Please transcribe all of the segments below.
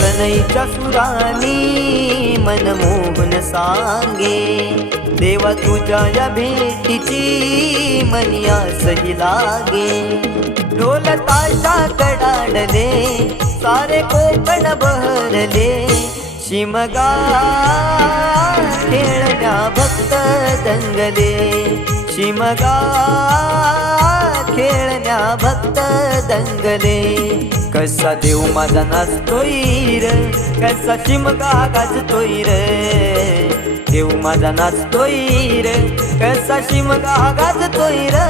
सनईच्या सुरानी मनमोहन सांगे, देवा तुझ्या या भेटीची मनी आसही लागे. ढोल ताशा कडाडले सारे कोकण बहरले, शिमगा खेळण्या भक्त दंगले. शिमगा खेळण्या भक्त दंगले. कसा देव माझा नाचतोय र, कसा शिमगा गाजतोय र. देव माझा नाचतोय र, कसा शिमगा गाजतोय र.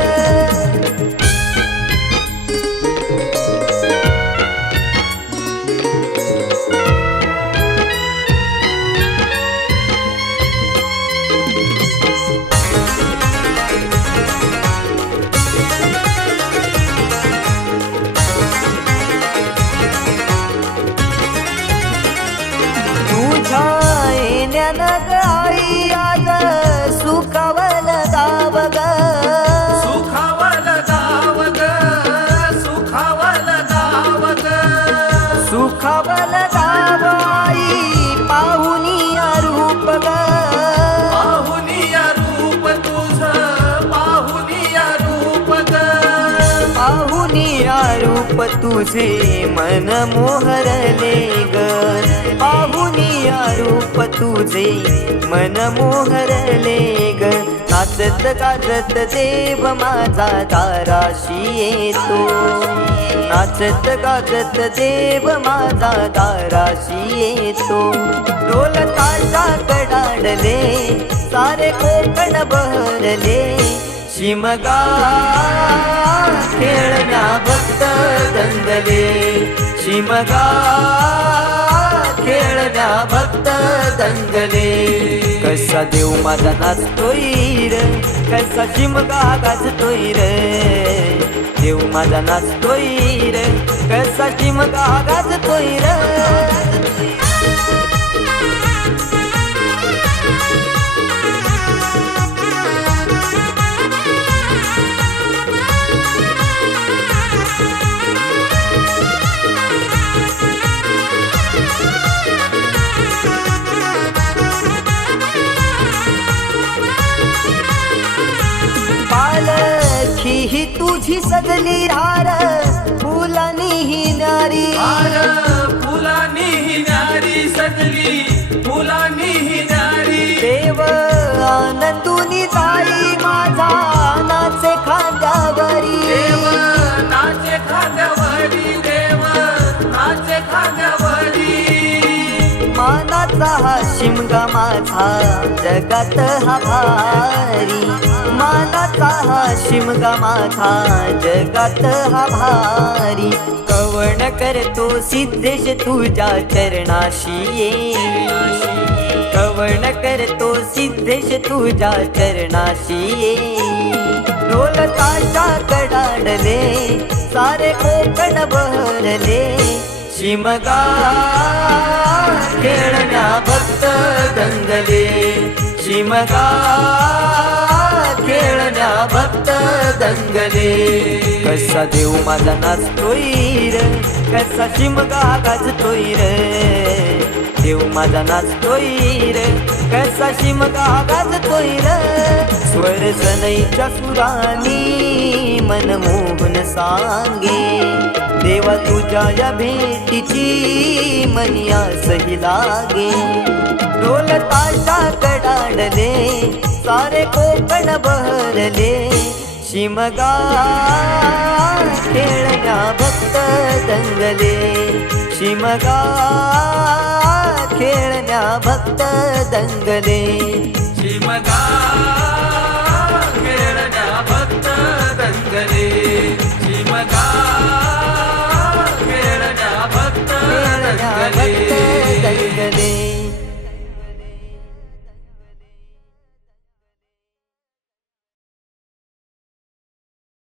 आई आज सुखावल गाव ग, सुखावल गाव ग, सुखावल गाव ग. सुखावल गाव आई पाहुनिया रूप ग. पाहुनिया रूप तुझं, पाहुनिया रूप ग. पाहुनिया रूप तुझे मन मोहरले ग. पाहुनिया रूप तुझे मन मोहरले ग. नाचत गाजत देव माझा दाराशी येतो. नाचत गाजत देव माझा दाराशी येतो. ढोल ताशा कडाडले सारे कोकण बहरले, शिमगा खेळण्या भक्त दंगले. शिमगा खेळण्या भक्त दंगले. कसा देव माझा नाचतोय र, कसा शिमगा गाजतोय र. देव माझा नाचतोय र, कसा शिमगा गाजतोय र. पालखी ही तुझी सजली हार फुलानी ही न्यारी. हार फुलानी ही न्यारी सजली, फुलानी ही न्यारी. देव आनंदुनी जाई माझा नाचे खांद्यावरी. देव नाचे खांद्यावरी, देव नाचे खांद्यावरी. मानाचा हा शिमगा माझा जगात हा भारी. मानाचा हा शिमगा माझा जगात हा भारी. कवण करतो सिद्धेश तुझ्या चरणाशी ये. कवण करतो सिद्धेश तुझ्या चरणाशी ये. ढोल ताशा कडाडले सारे कोकण बहरले, शिमगा खेळण्या भक्त दंगले. शिमगा खेळण्या भक्त दंगले. कसा देव माझा नाचतोय र, कसा शिमगा गाजतोय र. देव माझा नाचतोय र, कसा शिमगा गाजतोय र. स्वर सनईच्या सुरानी मनमोहन सांगे, देवा तुझ्या या भेटीची मनी आसही लागे. ढोल ताशा कडाडले सारे कोकण बहरले, शिमगा खेळण्या भक्त दंगले. शिमगा खेळण्या भक्त दंगले. भीमगार